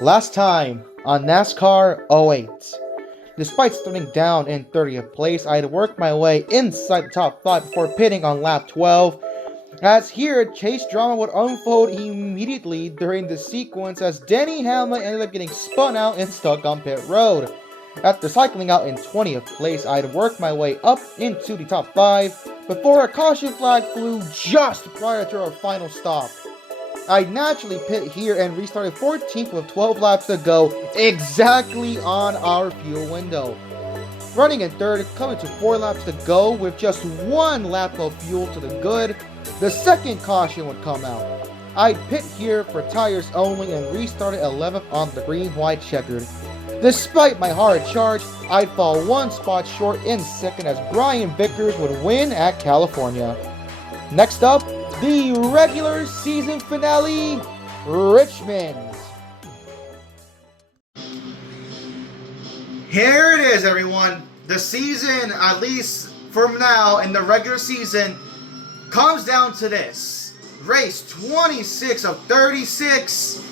Last time on NASCAR '08. Despite starting down in 30th place, I had worked my way inside the top 5 before pitting on lap 12. As here, chase drama would unfold immediately during the sequence as Denny Hamlin ended up getting spun out and stuck on pit road. After cycling out in 20th place, I had worked my way up into the top 5 before a caution flag flew just prior to our final stop. I naturally pit here and restarted 14th with 12 laps to go, exactly on our fuel window. Running in third, coming to 4 laps to go with just 1 lap of fuel to the good, the second caution would come out. I'd pit here for tires only and restarted 11th on the green-white checkered. Despite my hard charge, I'd fall 1 spot short in second as Brian Vickers would win at California. Next up, the regular season finale, Richmond. Here it is, everyone. The season, at least for now, in the regular season, comes down to this. Race 26 of 36.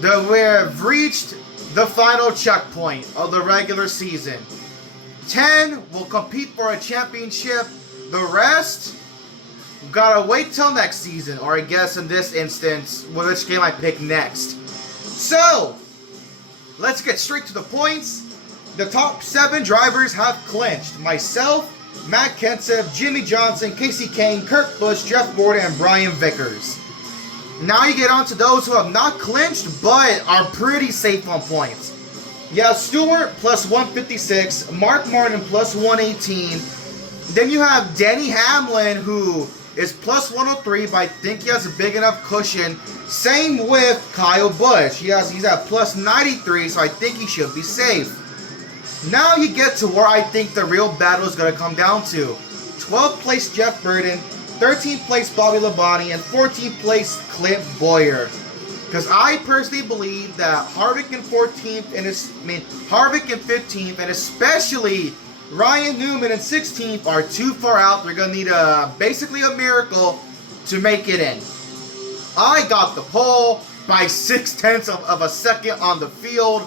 We've reached the final checkpoint of the regular season. 10 will compete for a championship. The rest, gotta wait till next season, or I guess in this instance, which game I pick next. So, let's get straight to the points. The top 7 drivers have clinched. Myself, Matt Kenseth, Jimmy Johnson, Casey Kane, Kurt Busch, Jeff Gordon, and Brian Vickers. Now you get on to those who have not clinched, but are pretty safe on points. You have Stewart plus 156, Mark Martin plus 118. Then you have Denny Hamlin, who is plus 103, but I think he has a big enough cushion. Same with Kyle Busch. He's at plus 93, so I think he should be safe. Now you get to where I think the real battle is going to come down to. 12th place Jeff Burton, 13th place Bobby Labonte, and 14th place Clint Bowyer. Because I personally believe that Harvick in 15th, and especially Ryan Newman in 16th are too far out. They're going to need basically a miracle to make it in. I got the pole by 0.6 of a second on the field.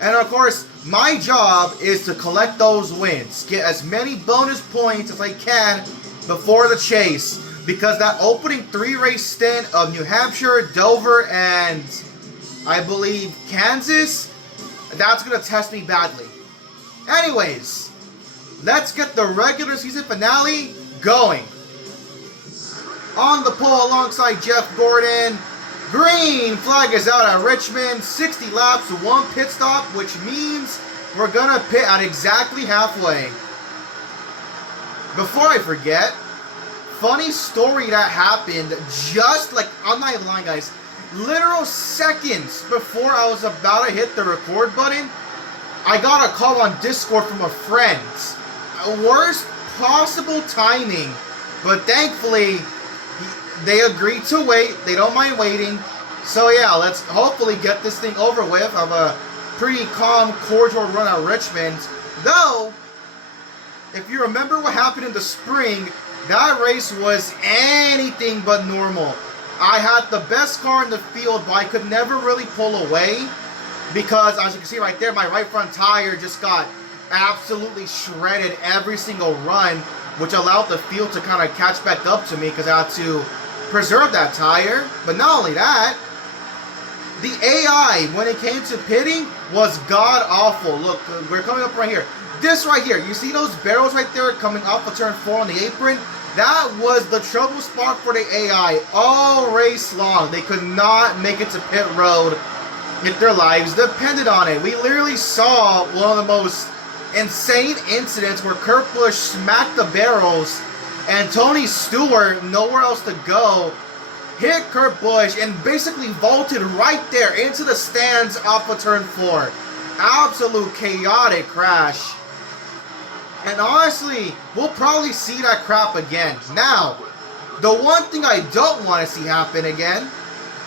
And of course, my job is to collect those wins. Get as many bonus points as I can before the chase. Because that opening 3-race stint of New Hampshire, Dover, and I believe Kansas, that's going to test me badly. Anyways, let's get the regular season finale going. On the pole alongside Jeff Gordon, green flag is out at Richmond, 60 laps, 1 pit stop, which means we're gonna pit at exactly halfway. Before I forget, funny story that happened just like, I'm not even lying guys, literal seconds before I was about to hit the record button, I got a call on Discord from a friend. Worst possible timing, but thankfully they agreed to wait. They don't mind waiting. So yeah, let's hopefully get this thing over with. Have a pretty calm, cordial run at Richmond. Though, if you remember what happened in the spring, that race was anything but normal. I had the best car in the field, but I could never really pull away because, as you can see right there, my right front tire just got absolutely shredded every single run, which allowed the field to kind of catch back up to me because I had to preserve that tire. But not only that, the AI when it came to pitting was god awful. Look, we're coming up right here. This right here, you see those barrels right there coming off of turn 4 on the apron? That was the trouble spot for the AI all race long. They could not make it to pit road if their lives depended on it. We literally saw one of the most insane incidents where Kurt Busch smacked the barrels and Tony Stewart, nowhere else to go, hit Kurt Busch and basically vaulted right there into the stands off of turn 4. Absolute chaotic crash. And honestly, we'll probably see that crap again. Now, the one thing I don't want to see happen again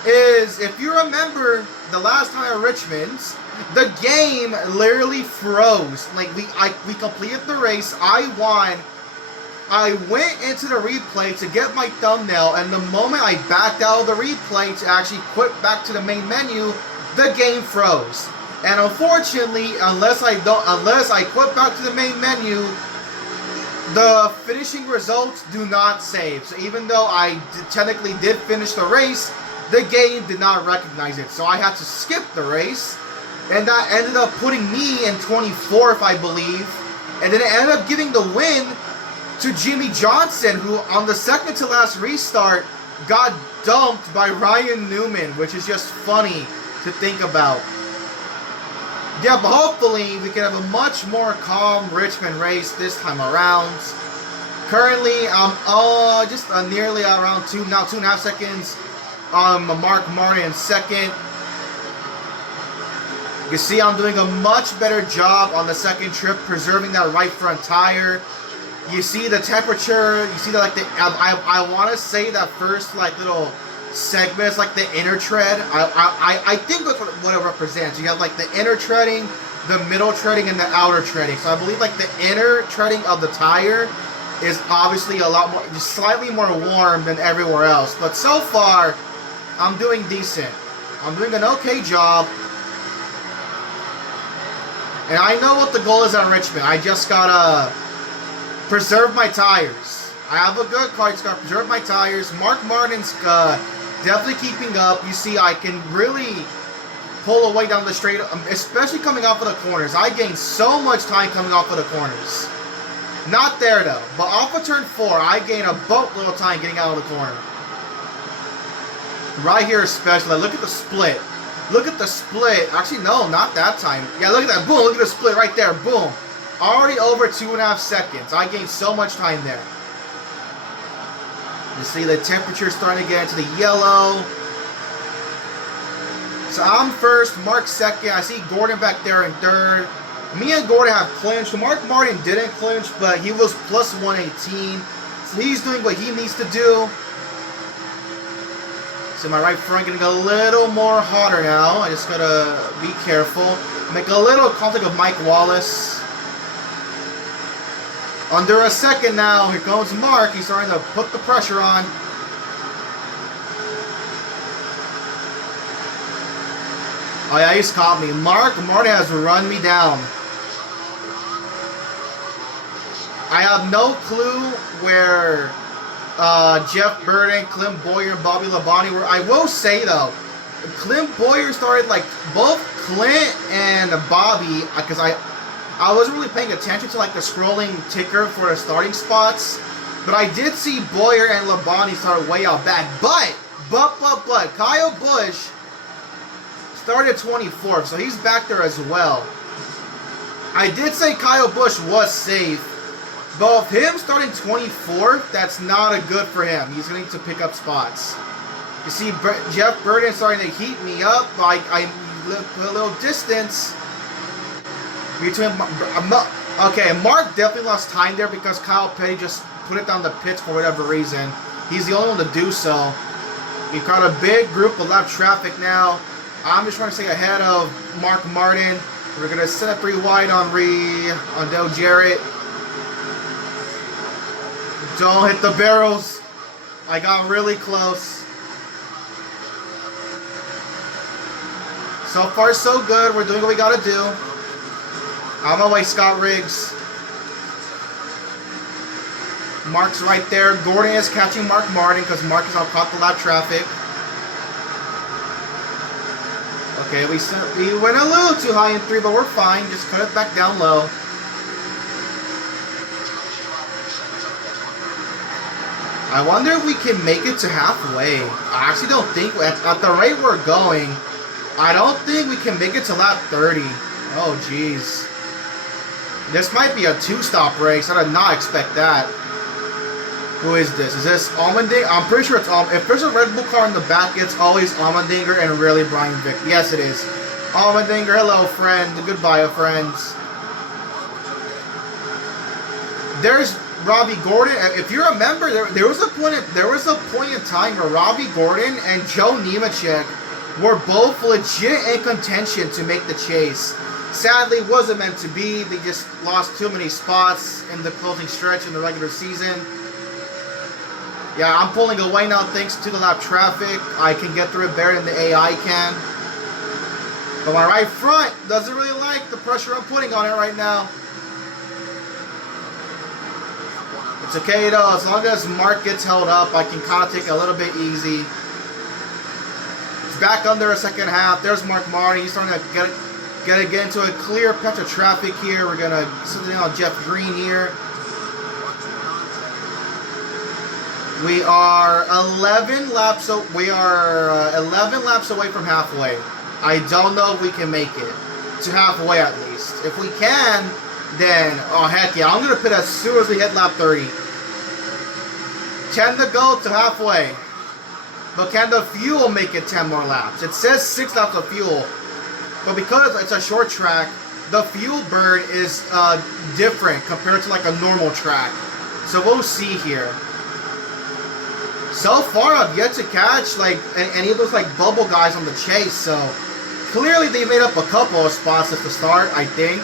is, if you remember the last time at Richmond's, the game literally froze. Like, we completed the race, I won. I went into the replay to get my thumbnail, and the moment I backed out of the replay to actually quit back to the main menu, the game froze. And unfortunately, unless I quit back to the main menu, the finishing results do not save. So even though I technically did finish the race, the game did not recognize it. So I had to skip the race. And that ended up putting me in 24th, I believe. And then it ended up giving the win to Jimmy Johnson, who on the second to last restart got dumped by Ryan Newman, which is just funny to think about. Yeah, but hopefully we can have a much more calm Richmond race this time around. Currently, I'm just nearly around 2.5 seconds on Mark Martin in second. You can see I'm doing a much better job on the second trip, preserving that right front tire. You see the temperature. You see that, like, I want to say that first, like, little segments, like the inner tread. I think that's what it represents. You have, like, the inner treading, the middle treading, and the outer treading. So I believe, like, the inner treading of the tire is obviously a lot more, just slightly more warm than everywhere else. But so far, I'm doing decent. I'm doing an okay job. And I know what the goal is at Richmond. I just gotta preserve my tires. I have a good car. I just gotta preserve my tires. Mark Martin's definitely keeping up. You see, I can really pull away down the straight, especially coming off of the corners. I gained so much time coming off of the corners. Not there though, but off of turn 4, I gain a boatload of time getting out of the corner. Right here especially, look at the split. Look at the split. Actually, no, not that time. Yeah, look at that. Boom, look at the split right there. Boom. Already over 2.5 seconds. I gained so much time there. You see the temperature starting to get into the yellow. So I'm first, Mark second. I see Gordon back there in third. Me and Gordon have clinched. Mark Martin didn't clinch, but he was plus 118. So he's doing what he needs to do. So my right front getting a little more hotter now. I just gotta be careful. Make a little contact with Mike Wallace. Under a second now. Here comes Mark. He's starting to put the pressure on. Oh yeah, he's caught me. Martin has run me down. I have no clue where Jeff Burton, Clint Boyer, and Bobby Labonte were. I will say though, Clint Boyer started, like, both Clint and Bobby, because I wasn't really paying attention to, like, the scrolling ticker for the starting spots, but I did see Boyer and Labonte start way out back. But Kyle Busch started 24th, so he's back there as well. I did say Kyle Busch was safe. But with him starting 24th, that's not a good for him. He's going to pick up spots. You see Jeff Burton starting to heat me up. I put a little distance between. Okay, Mark definitely lost time there because Kyle Petty just put it down the pits for whatever reason. He's the only one to do so. He caught a big group of lap traffic now. I'm just trying to stay ahead of Mark Martin. We're going to set up 3 wide on Dale Jarrett. Don't hit the barrels. I got really close. So far, so good. We're doing what we gotta do. On my way, Scott Riggs. Mark's right there. Gordon is catching Mark Martin because Mark has caught the lap traffic. Okay, we went a little too high in 3, but we're fine. Just cut it back down low. I wonder if we can make it to halfway. I actually don't think, at the rate we're going, I don't think we can make it to lap 30. Oh, jeez. This might be a 2-stop race. I did not expect that. Who is this? Is this Allmendinger? I'm pretty sure it's if there's a Red Bull car in the back, it's always Allmendinger and rarely Brian Vick. Yes, it is. Allmendinger, hello, friend. Goodbye, friends. There's Robbie Gordon. If you remember, there was a point in time where Robbie Gordon and Joe Nemechek were both legit in contention to make the chase. Sadly, it wasn't meant to be. They just lost too many spots in the closing stretch in the regular season. Yeah, I'm pulling away now thanks to the lap traffic. I can get through it better than the AI can. But my right front doesn't really like the pressure I'm putting on it right now. It's okay though, as long as Mark gets held up, I can kind of take it a little bit easy. It's back under a second half. There's Mark Martin. He's starting to get into a clear patch of traffic here. We're gonna sit down on Jeff Green here. We are 11 laps. We are 11 laps away from halfway. I don't know if we can make it to halfway at least. If we can, then oh heck yeah, I'm gonna pit as soon as we hit lap 30. 10 to go to halfway. But can the fuel make it 10 more laps? It says 6 laps of fuel. But because it's a short track, the fuel burn is different compared to like a normal track. So we'll see here. So far, I've yet to catch like any of those like bubble guys on the chase. So clearly they made up a couple of spots at the start, I think.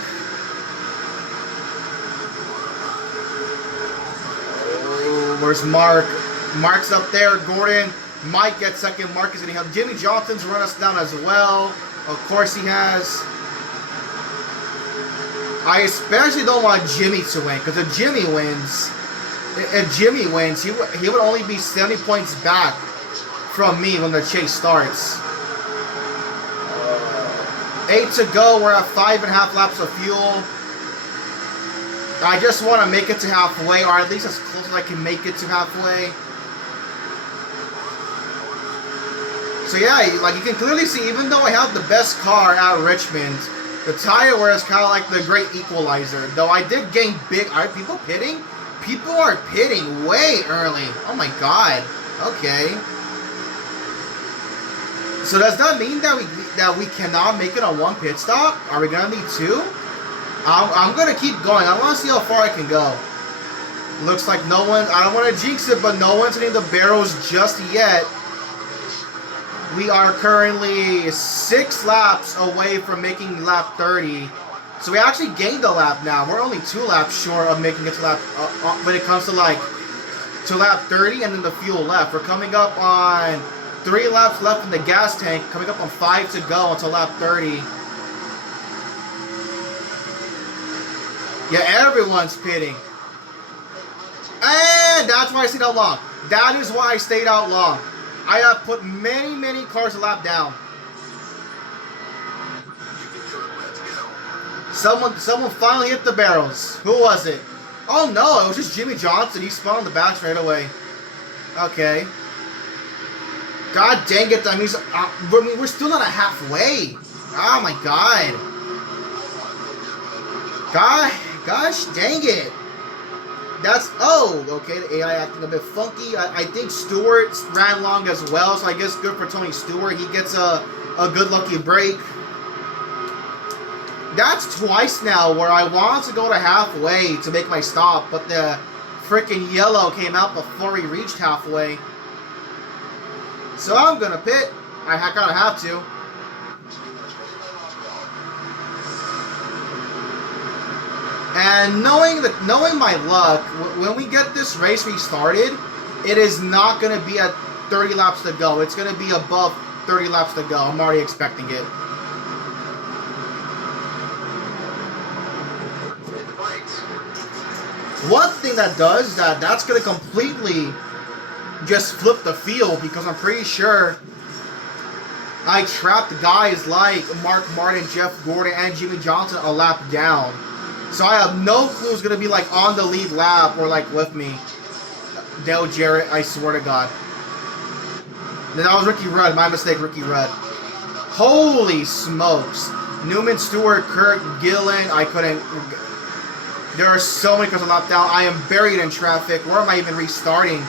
Oh, where's Mark? Mark's up there. Gordon might get second. Mark is going to help. Jimmy Johnson's run us down as well. Of course he has. I especially don't want Jimmy to win, because if Jimmy wins, he would only be 70 points back from me when the chase starts. 8 to go. We're at 5.5 laps of fuel. I just want to make it to halfway, or at least as close as I can make it to halfway. So yeah, like you can clearly see, even though I have the best car at Richmond, the tire wear is kind of like the great equalizer. Though I did gain big. Are people pitting? People are pitting way early. Oh my god. Okay. So does that mean that we cannot make it on one pit stop? Are we gonna need 2? I'm gonna keep going. I want to see how far I can go. Looks like no one. I don't want to jinx it, but no one's hitting the barrels just yet. We are currently 6 laps away from making lap 30. So we actually gained a lap now. We're only 2 laps short of making it to lap, when it comes to lap 30 and then the fuel left. We're coming up on 3 laps left in the gas tank, coming up on 5 to go until lap 30. Yeah, everyone's pitting. And that's why I stayed out long. That is why I stayed out long. I have put many cars a lap down. Someone finally hit the barrels. Who was it? Oh no, it was just Jimmy Johnson. He spun on the back straight away. Okay. God dang it, that means we're still not at halfway. Oh my god. Gosh dang it. That's, oh, okay, the AI acting a bit funky. I think Stewart ran long as well, so I guess good for Tony Stewart. He gets a good lucky break. That's twice now where I wanted to go to halfway to make my stop, but the freaking yellow came out before we reached halfway. So I'm gonna pit. I kind of have to. And knowing my luck, when we get this race restarted, it is not going to be at 30 laps to go. It's going to be above 30 laps to go. I'm already expecting it. One thing that does that's going to completely just flip the field, because I'm pretty sure I trapped guys like Mark Martin, Jeff Gordon, and Jimmy Johnson a lap down. So I have no clue who's going to be like on the lead lap or like with me. Dale Jarrett, I swear to God. That was Ricky Rudd. My mistake, Ricky Rudd. Holy smokes. Newman, Stewart, Kirk, Gillen. I couldn't. There are so many cars on lap down. I am buried in traffic. Where am I even restarting?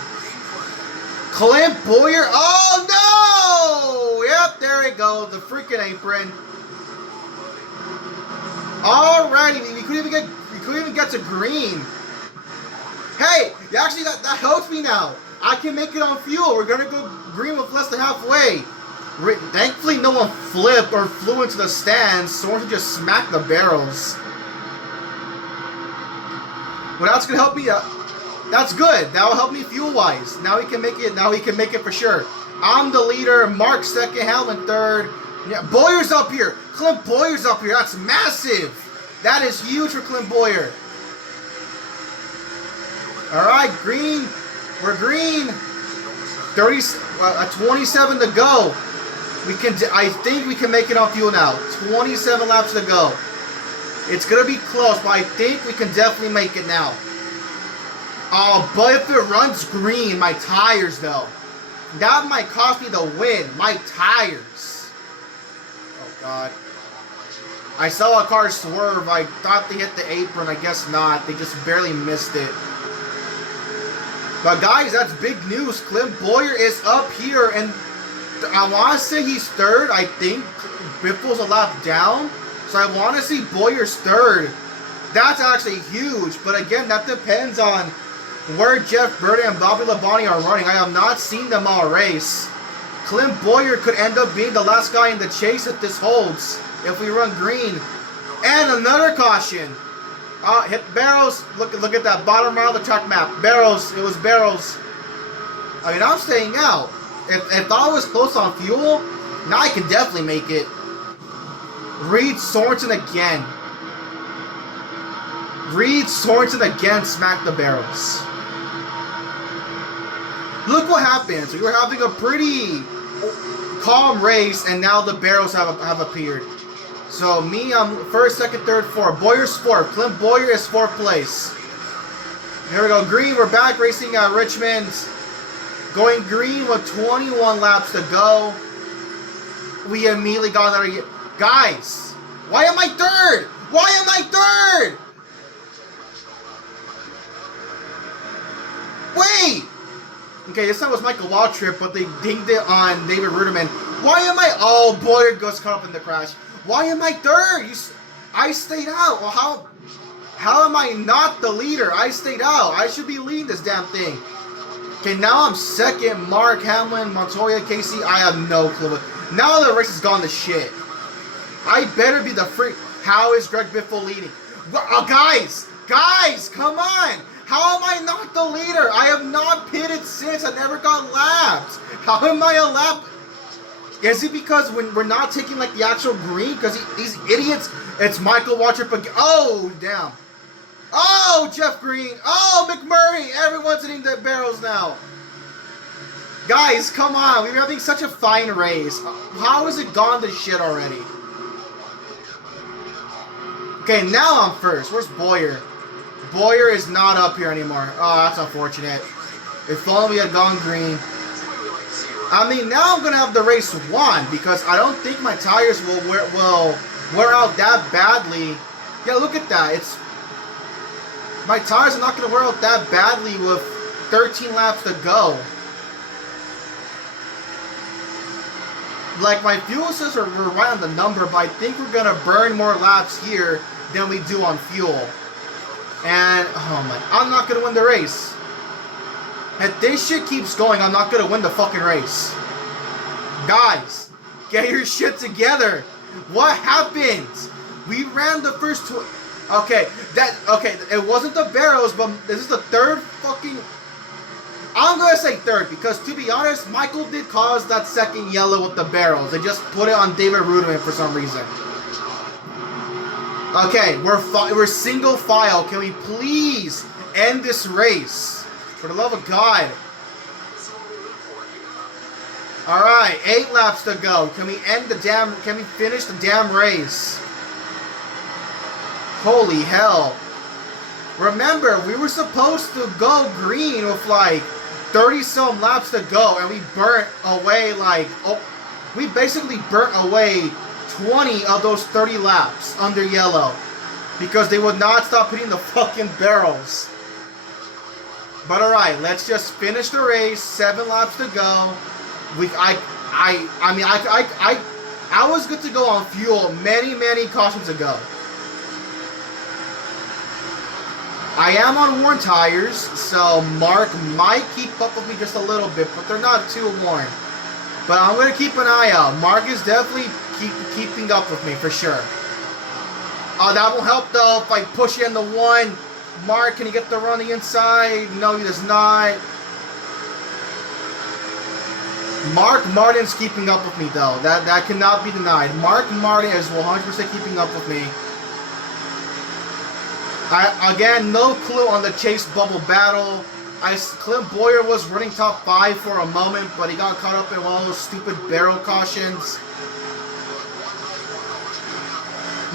Clint Boyer. Oh no! Yep, there it goes. The freaking apron. Alrighty, we couldn't even get to green. Hey, actually that helps me now. I can make it on fuel. We're gonna go green with less than halfway. Thankfully, no one flipped or flew into the stands. Someone just smacked the barrels. Well, that's gonna help me. That's good. That will help me fuel-wise. Now he can make it. Now he can make it for sure. I'm the leader. Mark second. Helen third. Yeah, Boyer's up here. Clint Boyer's up here. That's massive. That is huge for Clint Boyer. All right, green. We're green. 27 to go. We can. I think we can make it on fuel now. 27 laps to go. It's gonna be close, but I think we can definitely make it now. Oh, but if it runs green, my tires though, that might cost me the win. My tires. Oh God. I saw a car swerve. I thought they hit the apron. I guess not. They just barely missed it. But guys, that's big news. Clint Boyer is up here, and I want to say he's third. I think Biffle's a lap down, so I want to see Boyer's third. That's actually huge. But again, that depends on where Jeff Burton and Bobby Labonte are running. I have not seen them all race. Clint Boyer could end up being the last guy in the chase if this holds. If we run green. And another caution. Hit Barrows. Look at that bottom round of the track map. Barrows. It was Barrows. I mean, I'm staying out. If I was close on fuel, now I can definitely make it. Reed Sorensen again. Reed Sorensen again smacked the Barrows. Look what happens. We were having a pretty calm race, and now the Barrows have appeared. So me, I'm first, second, third, fourth. Boyer's fourth. Clint Boyer is fourth place. Here we go. Green. We're back racing at Richmond. Going green with 21 laps to go. We immediately got another. Guys, why am I third? Why am I third? Wait. Okay, this time was Michael Waltrip, but they dinged it on David Ruderman. Why am I? Oh, Boyer goes caught up in the crash. Why am I third? I stayed out. Well, how am I not the leader? I stayed out. I should be leading this damn thing. Okay, now I'm second. Mark, Hamlin, Montoya, Casey. I have no clue. Now the race has gone to shit. I better be the freak. How is Greg Biffle leading? Guys, come on. How am I not the leader? I have not pitted since. I never got lapped. How am I a lap? Is it because when we're not taking like the actual green? Because these idiots, it's Michael Waltrip again. Oh, damn. Oh, Jeff Green. Oh, McMurray. Everyone's hitting the barrels now. Guys, come on. We were having such a fine race. How has it gone to shit already? Okay, now I'm first. Where's Boyer? Boyer is not up here anymore. Oh, that's unfortunate. If only we had gone green. I mean, now I'm going to have the race won because I don't think my tires will wear out that badly. Yeah, look at that. My tires are not going to wear out that badly with 13 laps to go. Like, my fuel says we're right on the number, but I think we're going to burn more laps here than we do on fuel. And, oh my, I'm not going to win the race. If this shit keeps going, I'm not going to win the fucking race. Guys, get your shit together. What happened? We ran the first two. Okay, it wasn't the Barrows, but this is the third fucking. I'm going to say third because, to be honest, Michael did cause that second yellow with the Barrows. They just put it on David Ruderman for some reason. Okay, we're single file. Can we please end this race? For the love of God. Alright, 8 laps to go. Can we finish the damn race? Holy hell. Remember, we were supposed to go green with like 30-some laps to go, and we burnt away we basically burnt away 20 of those 30 laps under yellow because they would not stop hitting the fucking barrels. But alright, let's just finish the race. 7 laps to go. I was good to go on fuel many cautions ago. I am on worn tires, so Mark might keep up with me just a little bit, but they're not too worn. But I'm going to keep an eye out. Mark is definitely keeping up with me for sure. That will help though if I push in the one. Mark, can he get the run on the inside? No, he does not. Mark Martin's keeping up with me, though. That cannot be denied. Mark Martin is 100% keeping up with me. Again, no clue on the chase bubble battle. Clint Boyer was running top 5 for a moment, but he got caught up in one of those stupid barrel cautions.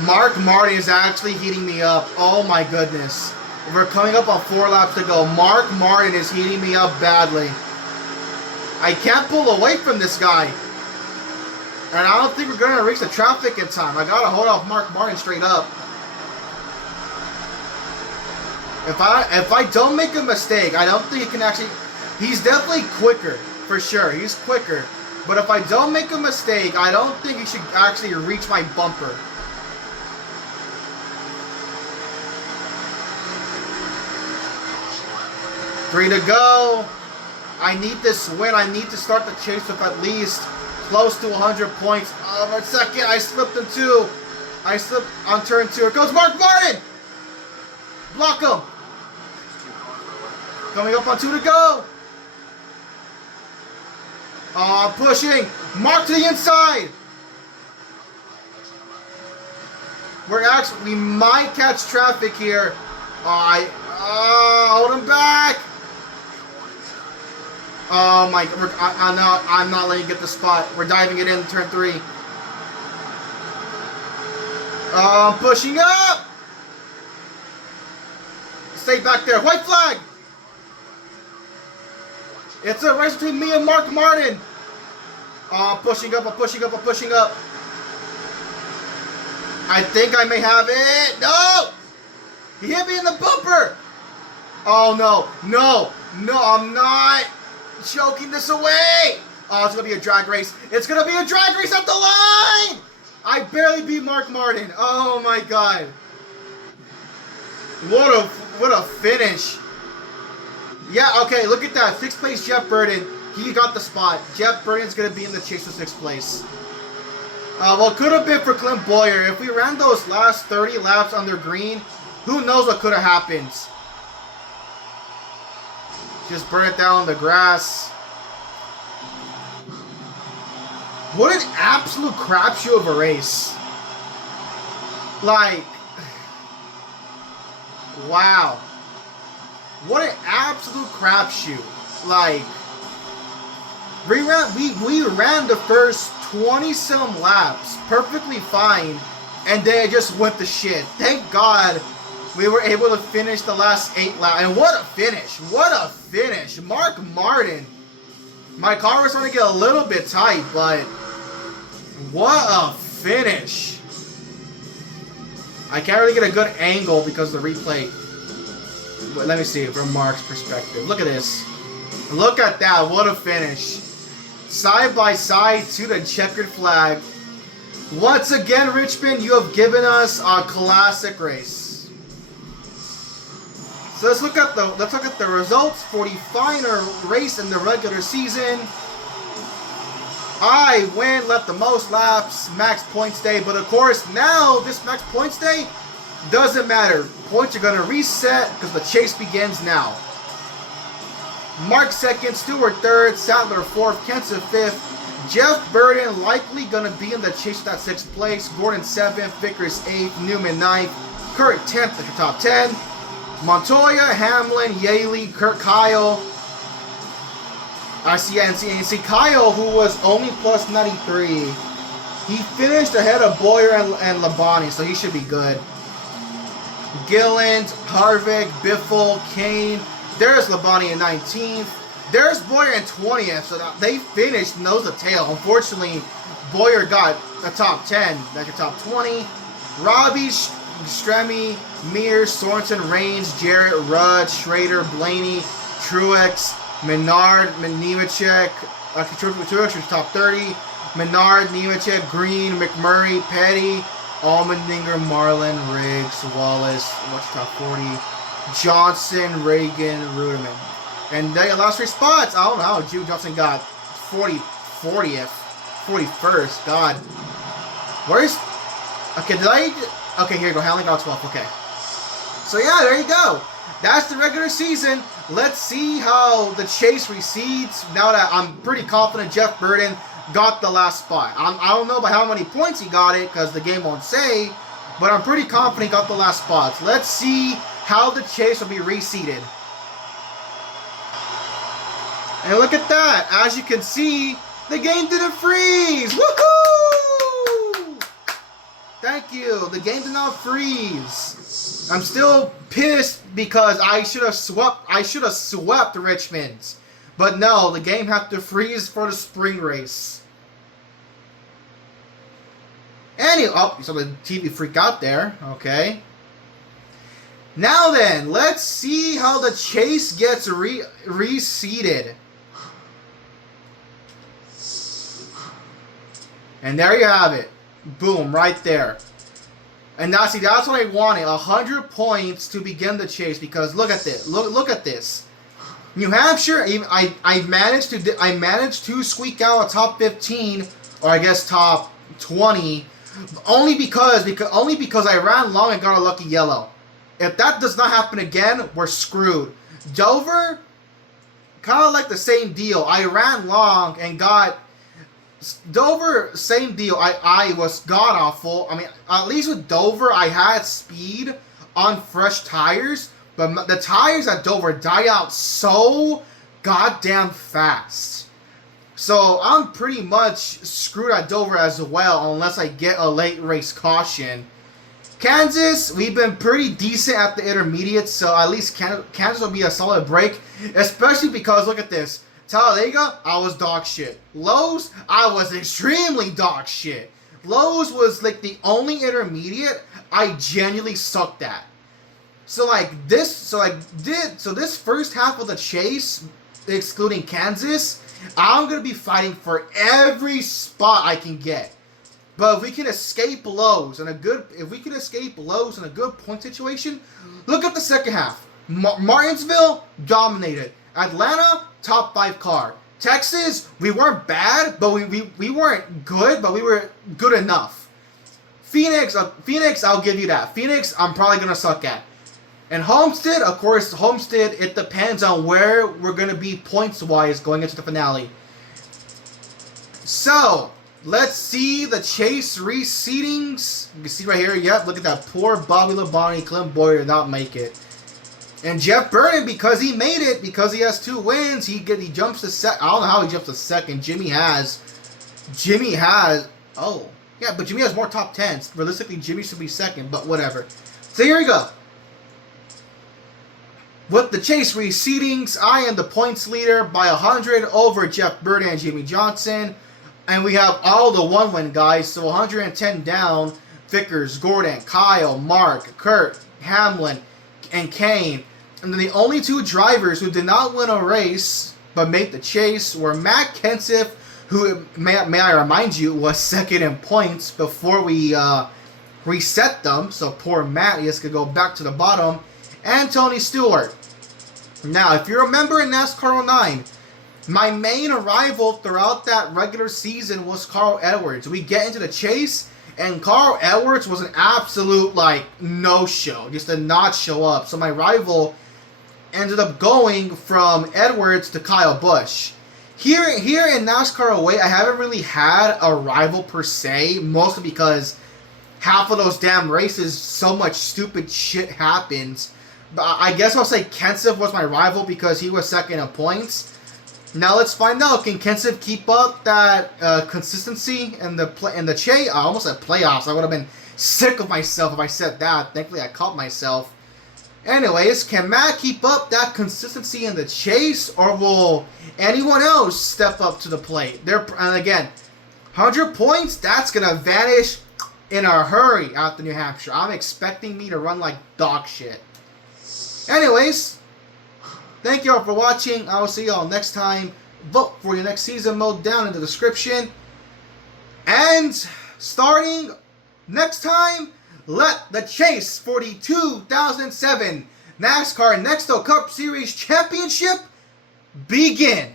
Mark Martin is actually heating me up. Oh my goodness. We're coming up on 4 laps to go. Mark Martin is heating me up badly. I can't pull away from this guy. And I don't think we're going to reach the traffic in time. I got to hold off Mark Martin straight up. If I don't make a mistake, I don't think he can actually... He's definitely quicker, for sure. He's quicker. But if I don't make a mistake, I don't think he should actually reach my bumper. Three to go. I need this win. I need to start the chase with at least close to 100 points. Oh, for a second, I slipped in 2. I slipped on turn 2. Here goes Mark Martin. Block him. Coming up on 2 to go. Pushing. Mark to the inside. We might catch traffic here. Hold him back. Oh my! I'm not letting you get the spot. We're diving it in turn 3. Pushing up. Stay back there. White flag. It's a race between me and Mark Martin. Pushing up. I'm pushing up. I think I may have it. No! He hit me in the bumper. Oh no! No! I'm not choking this away. Oh, it's gonna be a drag race. It's gonna be a drag race at the line. I barely beat Mark Martin. Oh my god! What a finish! Yeah, okay, look at that. 6th place Jeff Burton. He got the spot. Jeff Burton's going to be in the chase for 6th place. Well, could have been for Clint Boyer. If we ran those last 30 laps under green, who knows what could have happened. Just burn it down on the grass. What an absolute crapshoot of a race. Like, wow. What an absolute crapshoot. Like, we ran the first 20-some laps perfectly fine, and then it just went to shit. Thank God we were able to finish the last 8 laps. And what a finish. What a finish. Mark Martin. My car was starting to get a little bit tight, but what a finish. I can't really get a good angle because of the replay. But let me see it from Mark's perspective. Look at this. Look at that. What a finish. Side by side to the checkered flag. Once again, Richmond, you have given us a classic race. So let's look at the results for the final race in the regular season. I left the most laps, max points day, but of course now this max points day doesn't matter. Points are going to reset because the chase begins now. Mark 2nd, Stewart 3rd, Sadler 4th, Kenson 5th. Jeff Burton likely going to be in the chase for that 6th place. Gordon 7th, Vickers 8th, Newman 9th, Kurt 10th at the top 10. Montoya, Hamlin, Yaley, Kurt, Kyle. I see Kyle, who was only plus 93. He finished ahead of Boyer and Labonte, so he should be good. Gilland, Harvick, Biffle, Kane. There's Labonte in 19th. There's Boyer in 20th. So they finished nose to tail. Unfortunately, Boyer got a top 10. That's your top 20. Robbie, Stremme, Mears, Sorensen, Raines, Jarrett, Rudd, Schrader, Blaney, Truex, Menard, Nemechek. Truex was top 30. Menard, Nemechek, Green, McMurray, Petty, Allmendinger, Marlin, Riggs, Wallace, what's top 40? Johnson, Reagan, Ruderman. And the last 3 spots, I don't know how Jude Johnson got 40th, 41st, God. Where's, okay, okay, here you go, Hamlin got 12th, okay. So yeah, there you go. that's the regular season. Let's see how the chase recedes now that I'm pretty confident Jeff Burton got the last spot. I don't know by how many points he got it because the game won't say, but I'm pretty confident he got the last spots. Let's see how the chase will be reseeded. And look at that. As you can see, the game didn't freeze. Woohoo! Thank you. The game did not freeze. I'm still pissed because I should have swept Richmond. But no, the game had to freeze for the spring race. Anyway, oh, so the TV freak out there. Okay. Now then, let's see how the chase gets reseeded. And there you have it. Boom, right there. And now, see, that's what I wanted. 100 points to begin the chase. Because look at this. Look at this. New Hampshire, I managed to squeak out a top 15, or I guess top 20, only because I ran long and got a lucky yellow. If that does not happen again, we're screwed. Dover, kind of like the same deal. I ran long and got Dover, same deal. I was god awful. I mean, at least with Dover, I had speed on fresh tires, but the tires at Dover die out so goddamn fast. So I'm pretty much screwed at Dover as well, unless I get a late race caution. Kansas, we've been pretty decent at the intermediates, so at least Kansas will be a solid break, especially because, look at this. Talladega, I was dog shit. Lowe's, I was extremely dog shit. Lowe's was like the only intermediate I genuinely sucked at. So this first half of the chase, excluding Kansas, I'm gonna be fighting for every spot I can get. But if we can escape Lowe's in a good point situation, look at the second half. Martinsville dominated. Atlanta, top 5 car. Texas, we weren't bad, but we weren't good, but we were good enough. Phoenix, I'll give you that. Phoenix, I'm probably gonna suck at. And Homestead, of course, it depends on where we're gonna be points-wise going into the finale. So, let's see the chase reseedings. You can see right here, yep, look at that poor Bobby Labonte, Clint Boyer did not make it. And Jeff Burton, because he made it, because he has 2 wins, he jumps to second. I don't know how he jumps to second. Jimmy has, oh, yeah, but Jimmy has more top 10s. Realistically, Jimmy should be second, but whatever. So here we go. With the chase reseedings, I am the points leader by 100 over Jeff Burton and Jimmy Johnson. And we have all the 1-win guys, so 110 down. Vickers, Gordon, Kyle, Mark, Kurt, Hamlin, and Kane. And then the only 2 drivers who did not win a race but made the chase were Matt Kenseth, who, may I remind you, was second in points before we reset them. So poor Matt, he has to go back to the bottom. And Tony Stewart. Now, if you remember in NASCAR 09, my main rival throughout that regular season was Carl Edwards. We get into the chase, and Carl Edwards was an absolute, no-show. Just did not show up. So my rival ended up going from Edwards to Kyle Busch. Here in NASCAR 08, I haven't really had a rival per se, mostly because half of those damn races, so much stupid shit happens. But I guess I'll say Kenseth was my rival because he was second in points. Now let's find out. Can Kenseth keep up that consistency in the chase? I almost said playoffs. I would have been sick of myself if I said that. Thankfully, I caught myself. Anyways, can Matt keep up that consistency in the chase, or will anyone else step up to the plate? And again, 100 points, that's going to vanish in a hurry after New Hampshire. I'm expecting me to run like dog shit. Anyways, thank you all for watching. I will see you all next time. Vote for your next season mode down in the description. And starting next time, let the chase for the 2007 NASCAR Nextel Cup Series Championship begin.